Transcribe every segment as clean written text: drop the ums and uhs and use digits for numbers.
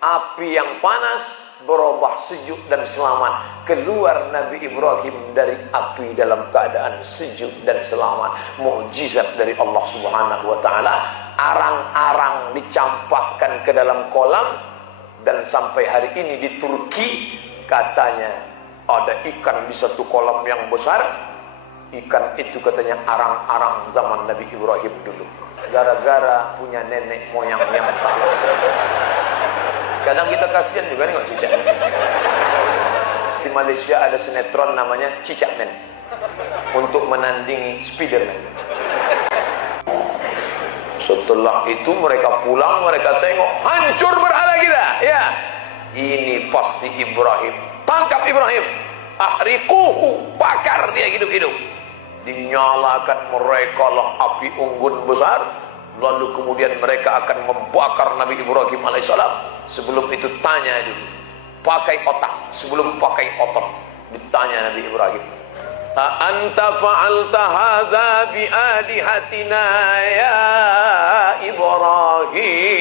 Api yang panas berubah sejuk dan selamat. Keluar Nabi Ibrahim dari api dalam keadaan sejuk dan selamat. Mukjizat dari Allah Subhanahu wa taala. Arang-arang dicampakkan ke dalam kolam, dan sampai hari ini di Turki katanya ada ikan di satu kolam yang besar. Ikan itu katanya arang-arang zaman Nabi Ibrahim dulu. Gara-gara punya nenek moyang yang salah. Kadang kita kasihan juga nih cicak. Di Malaysia ada sinetron namanya Cicak Men, untuk menandingi Spiderman. Setelah itu mereka pulang, mereka tengok hancur berhala kita. Ya, ini pasti Ibrahim. Tangkap Ibrahim, ahriquhu, bakar dia hidup-hidup. Dinyalakan mereka lah api unggun besar. Lalu kemudian mereka akan membakar Nabi Ibrahim alaihissalam. Sebelum itu tanya dulu, pakai otak. Sebelum pakai otot, ditanya Nabi Ibrahim, anta fa'alta hadza bi alihatina ya Ibrahim?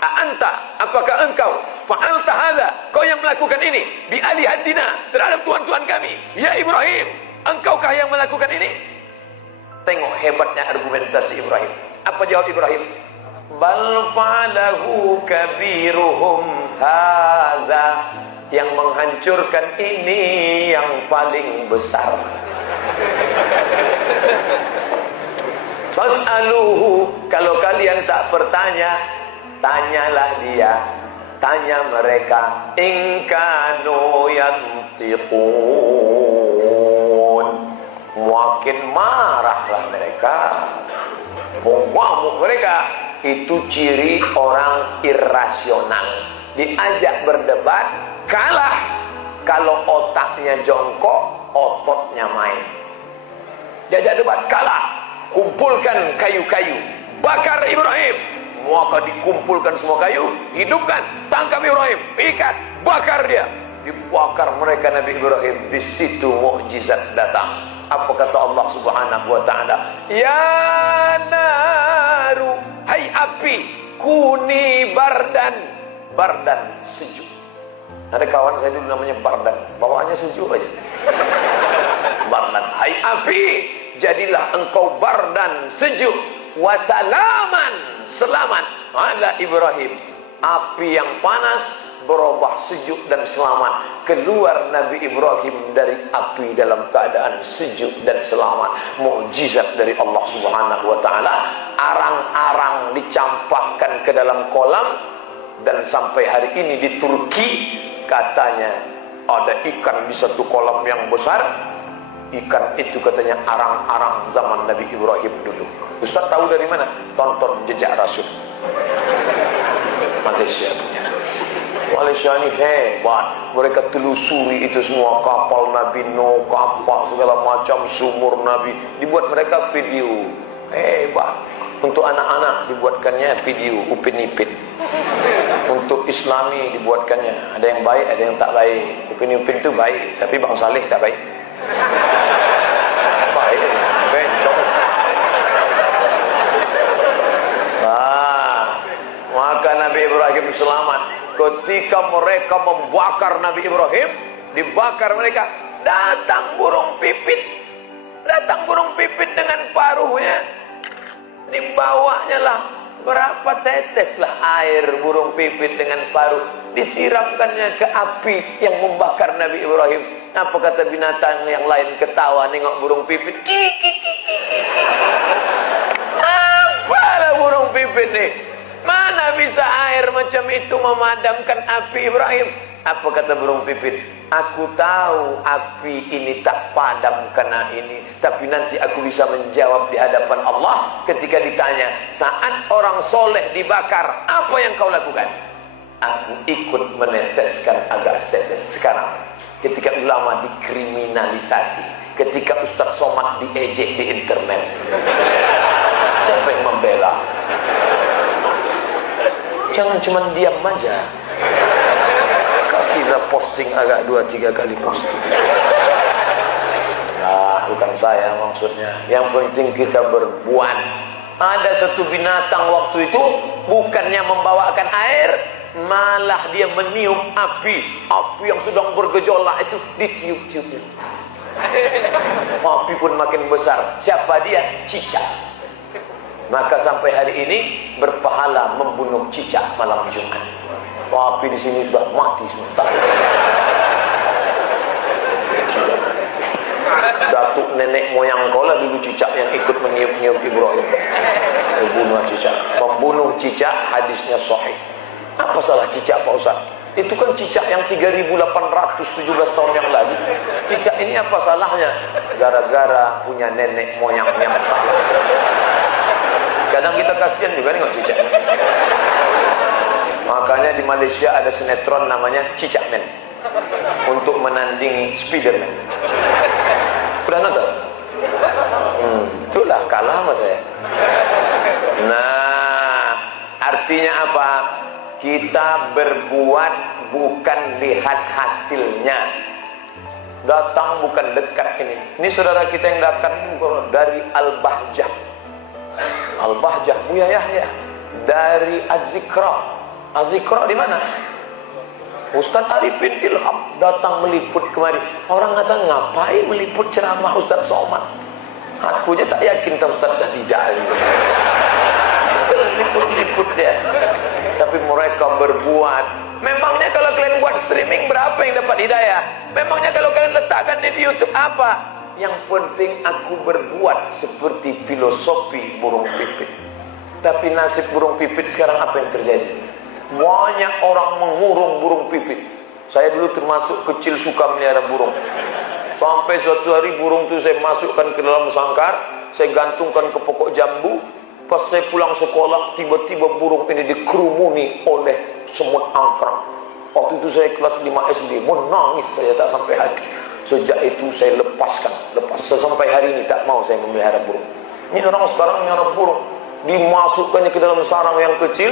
Anta, apakah engkau fa'alta hadza, kau yang melakukan ini bi alihatina, terhadap tuhan-tuhan kami, ya Ibrahim? Engkaukah yang melakukan ini? Tengok hebatnya argumentasi Ibrahim. Apa jawab Ibrahim? Bal fa'alahu kabiruhum hadza, yang menghancurkan ini yang paling besar. Fas'aluhu, kalau kalian tak bertanya, tanyalah dia. Tanya mereka, in kanu yantiqun. Makin marahlah mereka, mengamuk mereka. Itu ciri orang irrasional. Diajak berdebat, kalah. Kalau otaknya jongkok, ototnya main. Diajak debat, kalah. Kumpulkan kayu-kayu, bakar Ibrahim. Maka dikumpulkan semua kayu, hidupkan, tangkap Ibrahim, ikat, bakar dia. Dibakar mereka Nabi Ibrahim. Di situ mukjizat datang. Apa kata Allah Subhanahu wa taala? Ya naru, hai api, kuni bardan. Bardan, sejuk. Ada kawan saya dulu namanya Bardan, bawaannya sejuk aja. Bardan, hai api, jadilah engkau bardan, sejuk. Wasalaman, selamat ala Ibrahim. Api yang panas berubah sejuk dan selamat. Keluar Nabi Ibrahim dari api dalam keadaan sejuk dan selamat. Mukjizat dari Allah Subhanahu wa taala. Arang-arang dicampakkan ke dalam kolam, dan sampai hari ini di Turki katanya ada ikan di satu kolam yang besar. Ikan itu katanya arang-arang zaman Nabi Ibrahim dulu. Ustaz tahu dari mana? Tonton Jejak Rasul. Malaysia punya. Malaysia ini hebat. Mereka telusuri itu semua, kapal Nabi Nuh, kapal segala macam, sumur Nabi. Dibuat mereka video. Hebat. Untuk anak-anak dibuatkannya video Upin Ipin. Untuk Islami dibuatkannya. Ada yang baik, ada yang tak baik. Upin Ipin itu baik, tapi Bang Saleh tak baik. Baik, bencong. Maka Nabi Ibrahim selamat. Ketika mereka membakar Nabi Ibrahim, dibakar mereka, datang burung pipit. Datang burung pipit dengan paruhnya. Dibawanya lah berapa tetes lah air burung pipit dengan paruh. Disiramkannya ke api yang membakar Nabi Ibrahim. Apa kata binatang yang lain ketawa nengok burung pipit? Apalah burung pipit nih? Mana bisa air macam itu memadamkan api Ibrahim? Apa kata burung pipit? Aku tahu api ini tak padam karena ini, tapi nanti aku bisa menjawab di hadapan Allah ketika ditanya, saat orang soleh dibakar, apa yang kau lakukan? Aku ikut meneteskan agar setetes. Sekarang ketika ulama dikriminalisasi, ketika Ustaz Somad diejek di internet, siapa yang membela? Jangan cuma diam aja. Kasihlah posting agak 2-3 kali posting. Nah, bukan saya maksudnya. Yang penting kita berbuat. Ada satu binatang waktu itu bukannya membawakan air, malah dia meniup api yang sedang bergejolak itu ditiup-tiupnya. Api pun makin besar. Siapa dia? Cicak. Maka sampai hari ini berpahala membunuh cicak malam Jumat. Api di sini sudah mati sementara. Datuk nenek moyang kau lah dulu cicak yang ikut meniup-niup Ibrahim. Membunuh cicak hadisnya sahih. Apa salah cicak Pak Ustaz? Itu kan cicak yang 3.817 tahun yang lalu. Cicak ini apa salahnya? Gara-gara punya nenek moyang yang salah. Kadang kita kasihan juga nengok cicak. Makanya di Malaysia ada sinetron namanya Cicak Man, untuk menandingi Spiderman. Pernah nonton? Itulah kalah sama saya. Nah, artinya apa? Kita berbuat bukan lihat hasilnya. Datang bukan dekat ini. Ini saudara kita yang datang dari Al-Bahjah. Al-Bahjah, Buya Yahya. Dari Az-Zikra. Az-Zikra di mana? Ustaz Arifin Ilham datang meliput kemari. Orang kata, ngapain meliput ceramah Ustaz Somad? Aku aja tak yakin Ustaz dah tidak. Liput-liput dia. Tapi mereka berbuat. Memangnya kalau kalian buat streaming berapa yang dapat hidayah? Memangnya kalau kalian letakkan di YouTube apa? Yang penting aku berbuat seperti filosofi burung pipit. Tapi nasib burung pipit sekarang apa yang terjadi? Banyak orang mengurung burung pipit. Saya dulu termasuk kecil suka melihara burung. Sampai suatu hari burung itu saya masukkan ke dalam sangkar, saya gantungkan ke pokok jambu. Pas saya pulang sekolah, tiba-tiba burung ini dikerumuni oleh semut angkrang. Waktu itu saya kelas 5 SD, menangis saya tak sampai hati. Sejak itu saya lepas. Sampai hari ini tak mau saya memelihara burung. Ini orang sekarang melihara burung, dimasukkannya ke dalam sarang yang kecil,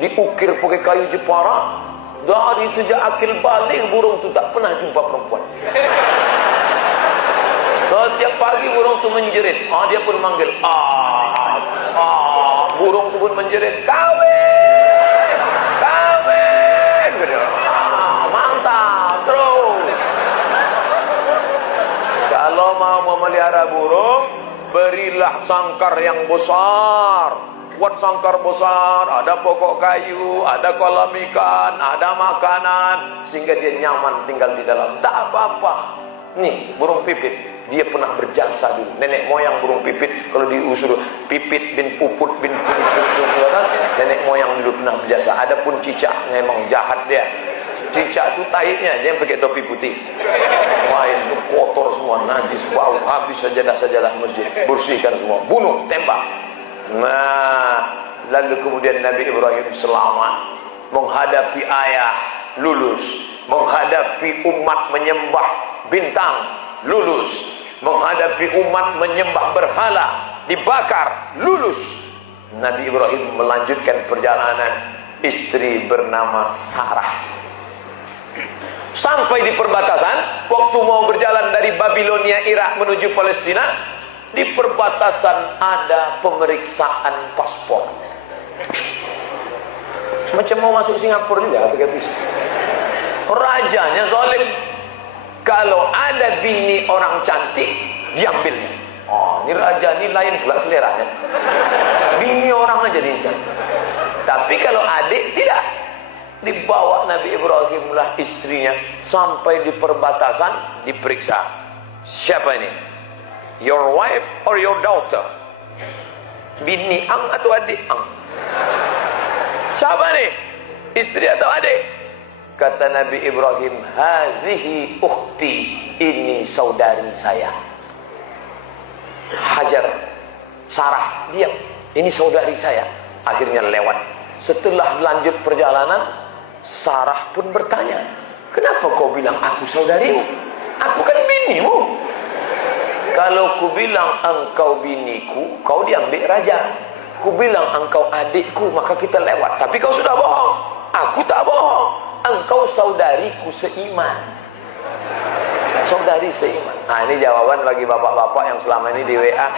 diukir pakai kayu Jepara. Dari sejak akil balik burung itu tak pernah jumpa perempuan. Setiap pagi burung itu menjerit. Dia pun manggil. Burung itu pun menjerit. Kawin. Mantap. Terus. Kalau mau memelihara burung, berilah sangkar yang besar. Buat sangkar besar, ada pokok kayu, ada kolam ikan, ada makanan, sehingga dia nyaman tinggal di dalam. Tak apa-apa. Nih, burung pipit, dia pernah berjasa dulu. Nenek moyang burung pipit, kalau diusur Pipit bin Puput bin Puput ke atas, nenek moyang dulu pernah berjasa. Adapun cicak, memang jahat dia. Cicak itu taiknya aja yang pakai topi putih. Lain itu kotor semua, najis, bau, habis sajadah-sajadah masjid. Bersihkan semua, bunuh, tembak. Nah, lalu kemudian Nabi Ibrahim selamat, menghadapi ayah, lulus, menghadapi umat menyembah bintang, lulus, menghadapi umat menyembah berhala, dibakar, lulus. Nabi Ibrahim melanjutkan perjalanan. Istri bernama Sarah. Sampai di perbatasan, waktu mau berjalan dari Babilonia, Irak menuju Palestina, di perbatasan ada pemeriksaan paspor. Macam mau masuk Singapura juga pakai visa. Rajanya zalim. Kalau ada bini orang cantik, diambilnya. Ini raja ini lain pula seleranya. Bini orang aja diincar. Tapi kalau adik tidak. Dibawa Nabi Ibrahim lah istrinya sampai di perbatasan, diperiksa. Siapa ini? Your wife or your daughter? Bini ang atau adik ang? Siapa nih? Istri atau adik? Kata Nabi Ibrahim, hazihi ukhti, ini saudari saya. Hajar, Sarah, diam, ini saudari saya. Akhirnya lewat. Setelah lanjut perjalanan, Sarah pun bertanya, kenapa kau bilang aku saudarimu? Aku kan binimu. Kalau ku bilang engkau biniku, kau diambil raja. Ku bilang engkau adikku, maka kita lewat. Tapi kau sudah bohong. Aku tak bohong. Engkau saudariku seiman. Saudari seiman. Nah, ini jawaban bagi bapak-bapak yang selama ini di WA.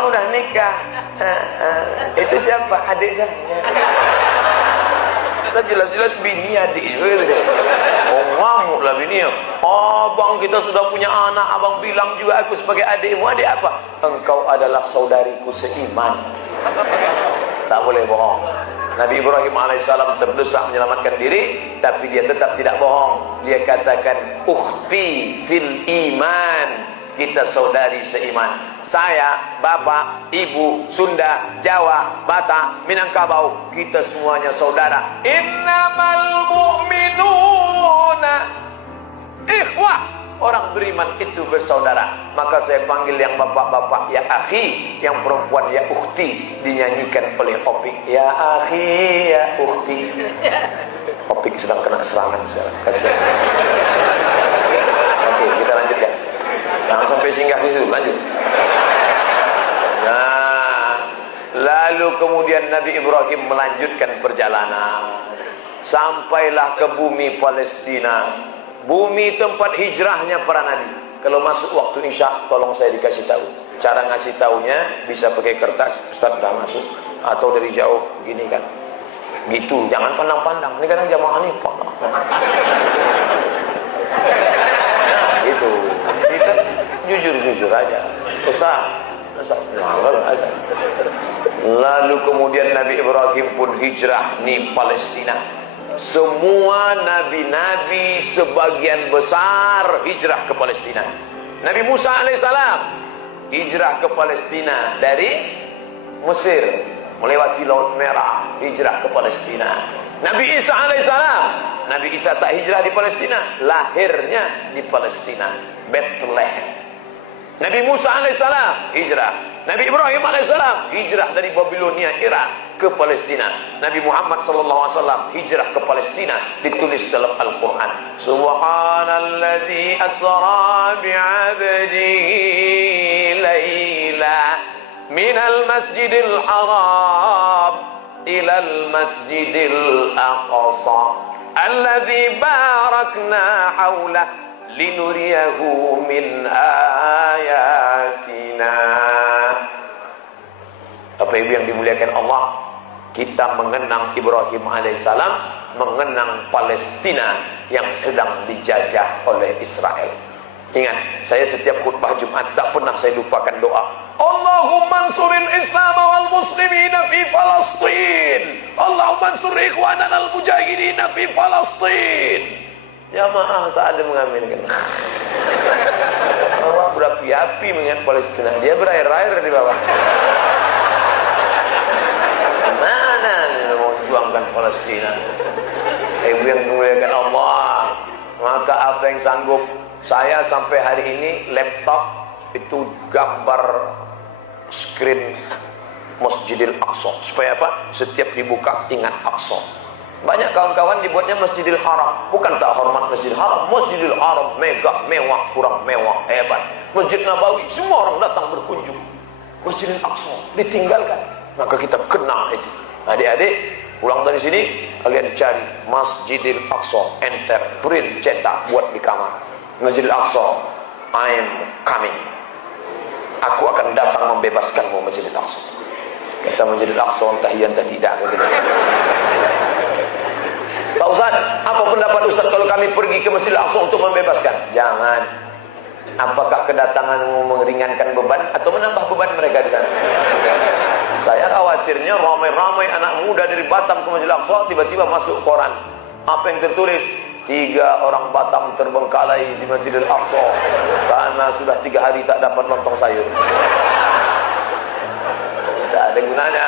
abang udah nikah. Itu siapa? Adik saya. Kita jelas-jelas bini adik. Oh, ngamuk lah bini. Abang kita sudah punya anak, abang bilang juga aku sebagai adikmu. Adik apa? Engkau adalah saudariku seiman. Tak boleh bohong. Nabi Ibrahim alaihissalam terdesak menyelamatkan diri, tapi dia tetap tidak bohong. Dia katakan, ukhti fil iman, kita saudari seiman. Saya, bapak, ibu, Sunda, Jawa, Batak, Minangkabau, kita semuanya saudara. Innamal mu'minuna ikhwah. Orang beriman itu bersaudara. Maka saya panggil yang bapak-bapak ya akhi, yang perempuan ya ukhti. Dinyanyikan oleh Opik. Ya akhi, ya ukhti. Opik sedang kena serangan sekarang. Kasihan. Oke, kita lanjutkan. Jangan sampai singgah di situ. Lanjut. Nah, lalu kemudian Nabi Ibrahim melanjutkan perjalanan. Sampailah ke bumi Palestina. Bumi tempat hijrahnya para nabi. Kalau masuk waktu isya, tolong saya dikasih tahu. Cara ngasih taunya bisa pakai kertas, Ustaz udah masuk, atau dari jauh gini kan. Gitu, jangan pandang-pandang. Ini kadang jamaah nih, Pak. Nah, gitu. Kita jujur-jujur aja. Ustaz, lalu kemudian Nabi Ibrahim pun hijrah di Palestina. Semua nabi-nabi sebagian besar hijrah ke Palestina. Nabi Musa alaihissalam hijrah ke Palestina dari Mesir, melewati Laut Merah, hijrah ke Palestina. Nabi Isa alaihissalam, Nabi Isa tak hijrah di Palestina, lahirnya di Palestina, Bethlehem. Nabi Musa alaihissalam hijrah. Nabi Ibrahim alaihissalam hijrah dari Babilonia, Irak ke Palestina. Nabi Muhammad sallallahu alaihi wasallam hijrah ke Palestina, ditulis dalam Al-Qur'an. Subhanalladzi asra bi'abdihi laila minal masjidil haram ilal masjidil aqsa alladzi barakna haulahu linuriyahu min ayatina. Bapak Ibu yang dimuliakan Allah, kita mengenang Ibrahim alaihissalam, mengenang Palestina yang sedang dijajah oleh Israel. Ingat, saya setiap khutbah Jumat tak pernah saya lupakan doa. Allahumma ansuril Islam wal muslimina fi Palestin. Allahumma ansur ikhwanana al mujahidina fi Palestin. Jamaah tak ada mengaminkan. Bapak berapi-api mengingat Palestina. Dia berair-air di bawah. Mana mau juangkan Palestina? Ibu yang dimuliakan Allah, maka apa yang sanggup saya sampai hari ini, laptop itu gambar screen Masjidil Aqsa. Supaya apa? Setiap dibuka ingat Aqsa. Banyak kawan-kawan dibuatnya Masjidil Haram. Bukan tak hormat Masjidil Haram. Masjidil Haram megah, mewah, kurang mewah, hebat. Masjid Nabawi, semua orang datang berkunjung. Masjidil Aqsa ditinggalkan. Maka kita kenal itu. Adik-adik, pulang dari sini kalian cari Masjidil Aqsa, enter, print, cetak, buat di kamar. Masjidil Aqsa, I am coming. Aku akan datang membebaskanmu Masjidil Aqsa. Kata Masjidil Aqsa entah iya entah tidak. Pak Ustaz, apa pendapat Ustaz kalau kami pergi ke Masjidil Aqsa untuk membebaskan? Jangan. Apakah kedatanganmu meringankan beban atau menambah beban mereka di sana? Saya khawatirnya ramai-ramai anak muda dari Batam ke Masjidil Aqsa tiba-tiba masuk koran. Apa yang tertulis? 3 orang Batam terbengkalai di Masjidil Aqsa karena sudah 3 hari tak dapat lontong sayur. Tak ada gunanya.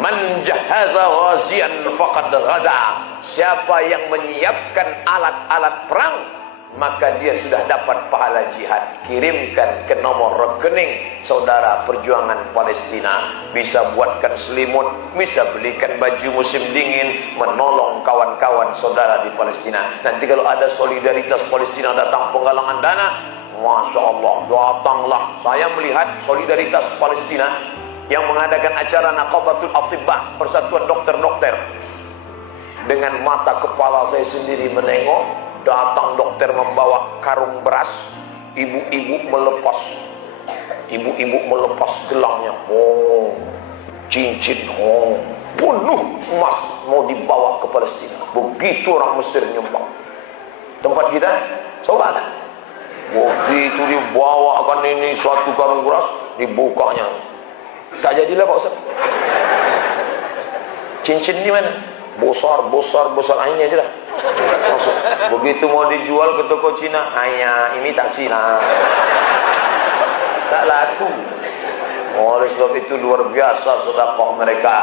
Man jahaza ghazian faqad ghaza. Siapa yang menyiapkan alat-alat perang, maka dia sudah dapat pahala jihad. Kirimkan ke nomor rekening saudara perjuangan Palestina. Bisa buatkan selimut, bisa belikan baju musim dingin, menolong kawan-kawan saudara di Palestina. Nanti kalau ada solidaritas Palestina datang penggalangan dana, Masya Allah, datanglah. Saya melihat solidaritas Palestina yang mengadakan acara Naqabatul Atibah, persatuan dokter-dokter. Dengan mata kepala saya sendiri menengok, datang dokter membawa karung beras, ibu-ibu melepas Ibu-ibu melepas gelangnya. Oh, cincin. Oh, penuh emas mau dibawa ke Palestina. Begitu orang Mesir nyumbang. Tempat kita, coba kan? Begitu dibawakan ini suatu karung beras, dibukanya. Tak jadilah Pak Ustaz. Cincin ni mana? Besar airnya je lah. Maksud, begitu mau dijual ke toko Cina, hanya imitasi lah. Tak laku. Oleh sebab itu luar biasa sedekah mereka.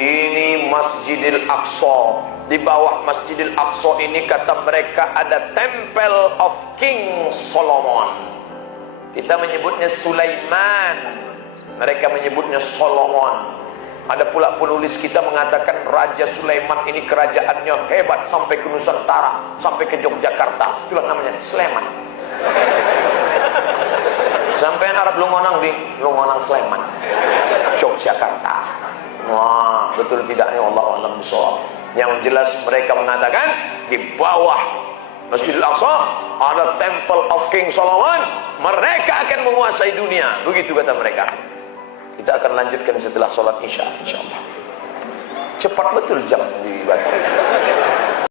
Ini Masjidil Aqsa. Di bawah Masjidil Aqsa ini kata mereka ada Temple of King Solomon. Kita menyebutnya Sulaiman, mereka menyebutnya Solomon. Ada pula penulis kita mengatakan Raja Sulaiman ini kerajaannya hebat sampai ke Nusantara, sampai ke Yogyakarta. Itulah namanya Sleman. Sampai Arab Lungonang di Lungonang Sleman, Yogyakarta. Wah, betul tidaknya Allah a'lam bishawab. Yang jelas mereka mengatakan di bawah Masjidil Aqsa ada Temple of King Solomon. Mereka akan menguasai dunia. Begitu kata mereka. Kita akan lanjutkan setelah sholat Isya, insyaallah. Cepat betul jam di Batam.